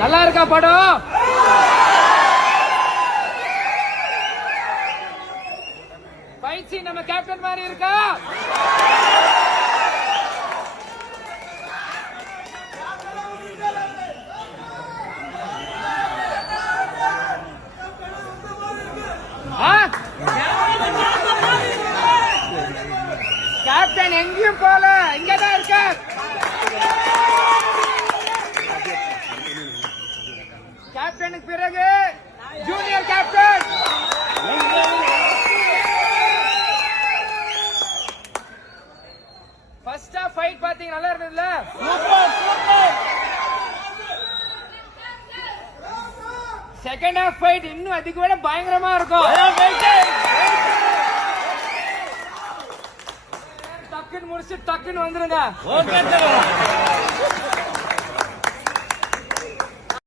நல்லா இருக்கா படம்? ஃபைட் சீன் நம்ம கேப்டன் மாதிரி இருக்கா? கேப்டன் எங்கேயும் போல, இங்கதான் இருக்க. கேப்டனுக்கு பிறகு junior captain. First half fight பாத்தீங்க, நல்லா இருந்ததுல? செகண்ட் ஹாஃப் ஃபைட் இன்னும் அதுக்கு விட பயங்கரமா இருக்கும். டக்குன்னு முடிச்சு டக்குன்னு வந்துருங்க.